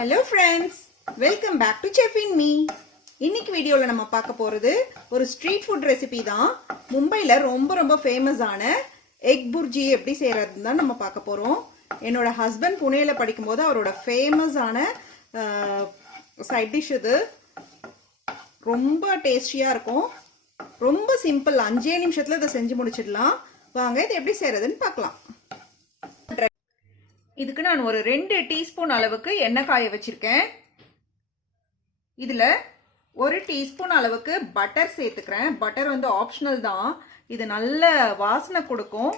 Hello friends, welcome back to Chef in Me. இன்னைக்கு வீடியோல நம்ம பார்க்க போறது ஒரு ஸ்ட்ரீட் ஃபுட் ரெசிபி தான். மும்பைல ரொம்ப ஃபேமஸான எக் புர்ஜி எப்படி செய்யறதுன்னு தான் நம்ம பார்க்க போறோம். என்னோட ஹஸ்பண்ட் புனேல படிக்கும்போது அவரோட ஃபேமஸான சைட் டிஷ் இது. ரொம்ப டேஸ்டியா இருக்கும். ரொம்ப சிம்பிள், 5 நிமிஷத்துல இதை செஞ்சு முடிச்சிடலாம். வாங்க இதை எப்படி செய்யறதுன்னு பார்க்கலாம். இதுக்கு நான் ஒரு 2 டீஸ்பூன் அளவுக்கு எண்ணெய் காய வச்சிருக்கேன். இதுல 1 டீஸ்பூன் அளவுக்கு பட்டர் சேர்த்துக்கிறேன். பட்டர் வந்து ஆப்ஷனல் தான், இது நல்ல வாசனை கொடுக்கும்.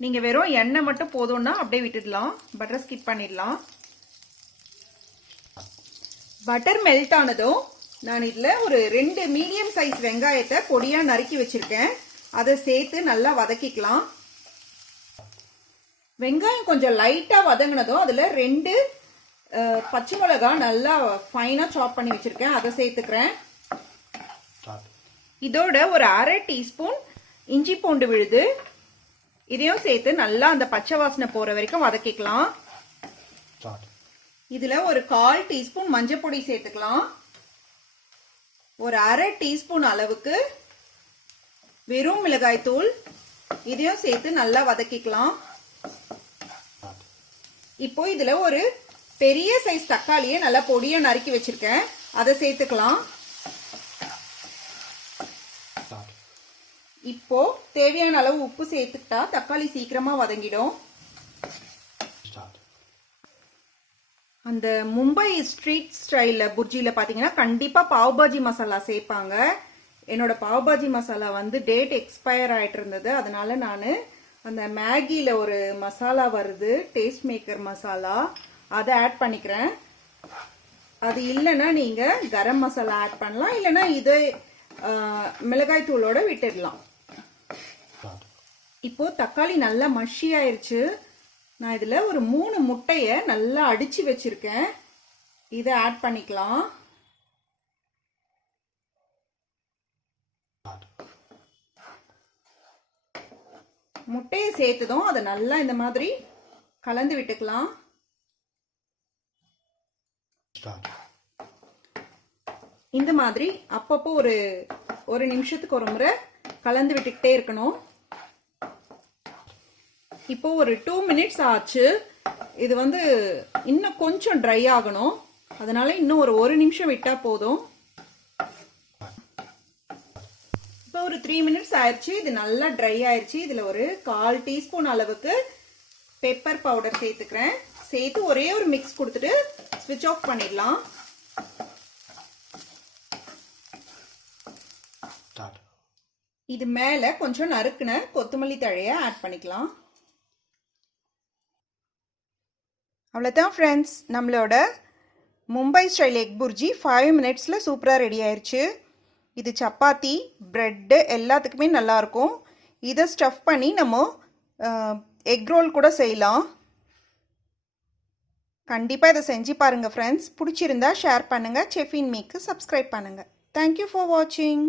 நீங்க வெறும் எண்ணெய் மட்டும் போதும்னா அப்படியே விட்டுடலாம், பட்டர் ஸ்கிப் பண்ணிடலாம். பட்டர் மெல்ட் ஆனதும் நான் இதுல ஒரு 2 மீடியம் சைஸ் வெங்காயத்தை பொடியா நறுக்கி வச்சிருக்கேன். அதை சேர்த்து நல்லா வதக்கிக்கலாம். வெங்காயம் கொஞ்சம் லைட்டா வதங்கினதும் அதுல 2 பச்சை மிளகாய் நல்லா ஃபைனா சாப் பண்ணி வச்சிருக்கேன், அதை சேர்த்துக்கிறேன். இதோட ஒரு 1/2 டீஸ்பூன் இஞ்சி பூண்டு விழுது, இதையும் சேர்த்து நல்லா அந்த பச்சை வாசனை போற வரைக்கும் வதக்கிக்கலாம். இதுல ஒரு 1/4 டீஸ்பூன் மஞ்சள் பொடி சேர்த்துக்கலாம். ஒரு 1/2 டீஸ்பூன் அளவுக்கு வெறும் மிளகாய் தூள், இதையும் சேர்த்து நல்லா வதக்கிக்கலாம். இப்போ இதுல ஒரு பெரிய சைஸ் தக்காளியை நல்லா பொடியா நறுக்கி வச்சிருக்கேன், அதை சேர்த்துக்கலாம். இப்போ தேவையான அளவு உப்பு சேர்த்துக்கிட்டா தக்காளி சீக்கிரமா வதங்கிடும். அந்த மும்பை ஸ்ட்ரீட் ஸ்டைல்ல புர்ஜில பாத்தீங்கன்னா கண்டிப்பா பாவ் பாஜி மசாலா சேர்ப்பாங்க. என்னோட பாவ் பாஜி மசாலா வந்து டேட் எக்ஸ்பயர் ஆயிட்டு இருந்தது, அதனால நான் அந்த மேகில ஒரு மசாலா வருது, டேஸ்ட் மேக்கர் மசாலா, அதை ஆட் பண்ணிக்கிறேன். அது இல்லைன்னா நீங்க கரம் மசாலா ஆட் பண்ணலாம், இல்லைன்னா இதை மிளகாய் தூளோட விட்டுடலாம். இப்போ தக்காளி நல்லா மஷி ஆயிருச்சு. நான் இதுல ஒரு 3 முட்டைய நல்லா அடிச்சு வச்சிருக்கேன், இதை ஆட் பண்ணிக்கலாம். முட்டையை சேர்த்ததும் அதை நல்லா இந்த மாதிரி கலந்து விட்டுக்கலாம். இந்த மாதிரி அப்பப்போ ஒரு நிமிஷத்துக்கு ஒரு முறை கலந்து விட்டுக்கிட்டே இருக்கணும். இப்போ ஒரு 2 மினிட்ஸ் ஆச்சு. இது வந்து இன்னும் கொஞ்சம் ட்ரை ஆகணும், அதனால இன்னும் ஒரு நிமிஷம் விட்டா போதும். இப்போ ஒரு 3 மினிட்ஸ் ஆயிடுச்சு, இது நல்லா ட்ரை ஆயிடுச்சு. இதுல ஒரு 1/4 டீஸ்பூன் அளவுக்கு பெப்பர் பவுடர் சேர்த்துக்கிறேன். சேர்த்து ஒரே ஒரு மிக்ஸ் கொடுத்துட்டு ஸ்விட்ச் ஆஃப் பண்ணிடலாம். இது மேல கொஞ்சம் நறுக்குன கொத்தமல்லி தழையை ஆட் பண்ணிக்கலாம். அவ்வளோதான் ஃப்ரெண்ட்ஸ், நம்மளோட மும்பை ஸ்டைல் எக் புர்ஜி 5 மினிட்ஸில் சூப்பராக ரெடி ஆயிடுச்சு. இது சப்பாத்தி, பிரெட்டு எல்லாத்துக்குமே நல்லாயிருக்கும். இதை ஸ்டஃப் பண்ணி நம்ம எக் ரோல் கூட செய்யலாம். கண்டிப்பாக இதை செஞ்சு பாருங்கள் ஃப்ரெண்ட்ஸ். பிடிச்சிருந்தா ஷேர் பண்ணுங்கள், செஃப் இன் மீக்கு சப்ஸ்கிரைப் பண்ணுங்கள். தேங்க்யூ ஃபார் வாட்சிங்.